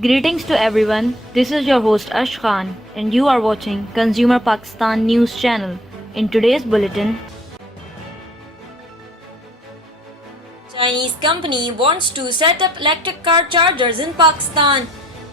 Greetings to everyone. This is your host Ash Khan, and you are watching Consumer Pakistan News Channel. In today's bulletin, Chinese company wants to set up electric car chargers in Pakistan.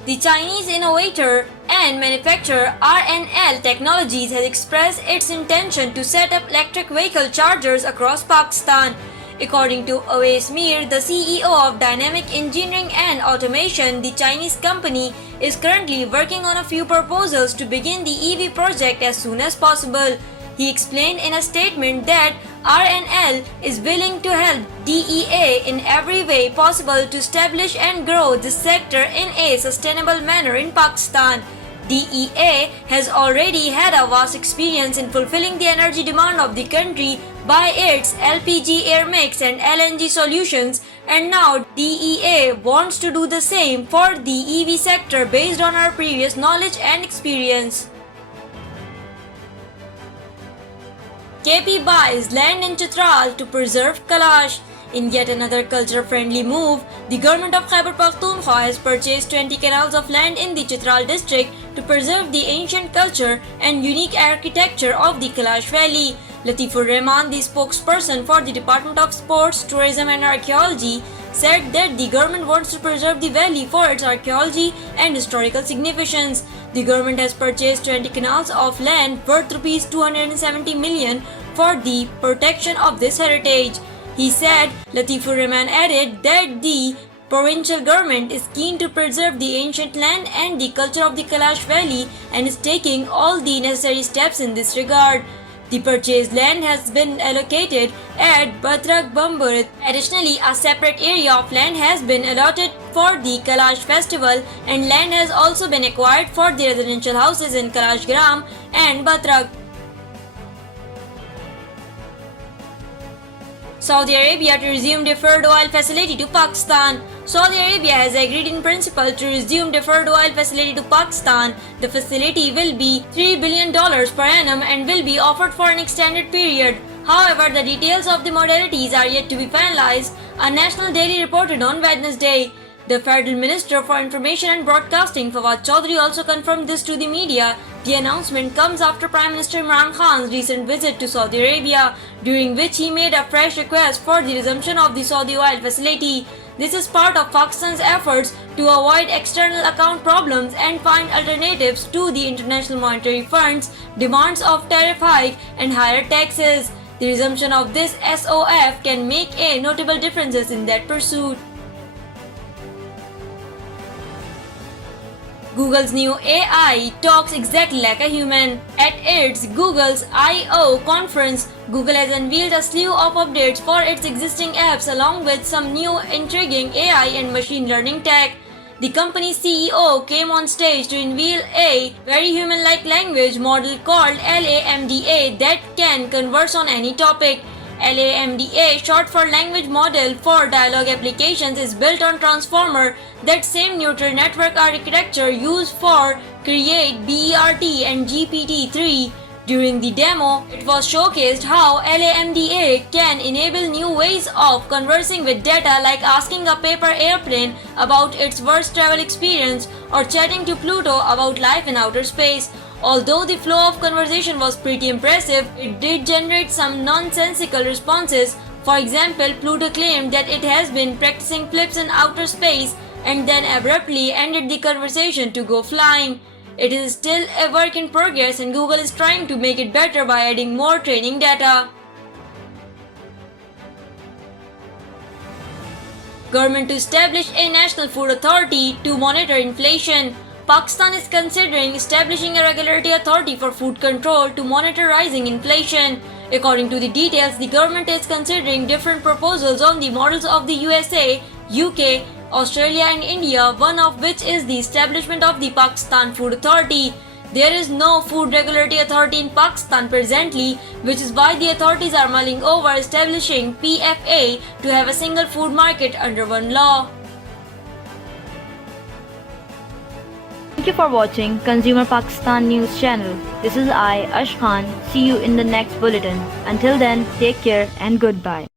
The Chinese innovator and manufacturer RNL Technologies has expressed its intention to set up electric vehicle chargers across Pakistan. According to Awais Mir, the CEO of Dynamic Engineering and Automation, the Chinese company is currently working on a few proposals to begin the EV project as soon as possible. He explained in a statement that RNL is willing to help DEA in every way possible to establish and grow this sector in a sustainable manner in Pakistan. DEA has already had a vast experience in fulfilling the energy demand of the country by its LPG air mix and LNG solutions, and now DEA wants to do the same for the EV sector based on our previous knowledge and experience. KP buys land in Chitral to preserve Kalash. In yet another culture-friendly move, the government of Khyber Pakhtunkhwa has purchased 20 canals of land in the Chitral district to preserve the ancient culture and unique architecture of the Kalash Valley. Latifur Rahman, the spokesperson for the Department of Sports, Tourism and Archaeology, said that the government wants to preserve the valley for its archaeology and historical significance. The government has purchased 20 canals of land worth Rs 270 million for the protection of this heritage. He said, Latifur Rahman added that the provincial government is keen to preserve the ancient land and the culture of the Kalash Valley and is taking all the necessary steps in this regard. The purchased land has been allocated at Badrak Bamburit. Additionally, a separate area of land has been allotted for the Kalash festival, and land has also been acquired for the residential houses in Kalash Gram and Badrak. Saudi Arabia to resume deferred oil facility to Pakistan. Saudi Arabia has agreed in principle to resume deferred oil facility to Pakistan. The facility will be $3 billion per annum and will be offered for an extended period. However, the details of the modalities are yet to be finalized, a national daily reported on Wednesday. The Federal Minister for Information and Broadcasting, Fawad Chaudhry, also confirmed this to the media. The announcement comes after Prime Minister Imran Khan's recent visit to Saudi Arabia, during which he made a fresh request for the resumption of the Saudi oil facility. This is part of Pakistan's efforts to avoid external account problems and find alternatives to the International Monetary Fund's demands of tariff hike and higher taxes. The resumption of this SOF can make a notable difference in that pursuit. Google's new AI talks exactly like a human. At its Google's I/O conference, Google has unveiled a slew of updates for its existing apps along with some new intriguing AI and machine learning tech. The company's CEO came on stage to unveil a very human-like language model called LaMDA that can converse on any topic. LaMDA, short for Language Model for Dialogue Applications, is built on Transformer, that same neural network architecture used for Create, BERT and GPT-3. During the demo, it was showcased how LaMDA can enable new ways of conversing with data, like asking a paper airplane about its worst travel experience or chatting to Pluto about life in outer space. Although the flow of conversation was pretty impressive, it did generate some nonsensical responses. For example, Pluto claimed that it has been practicing flips in outer space and then abruptly ended the conversation to go flying. It is still a work in progress and Google is trying to make it better by adding more training data. Government to establish a national food authority to monitor inflation. Pakistan is considering establishing a regulatory authority for food control to monitor rising inflation. According to the details, the government is considering different proposals on the models of the USA, UK, Australia and India, one of which is the establishment of the Pakistan Food Authority. There is no food regulatory authority in Pakistan presently, which is why the authorities are mulling over establishing PFA to have a single food market under one law. Thank you for watching Consumer Pakistan News Channel. This is I, Ash Khan. See you in the next bulletin. Until then, take care and goodbye.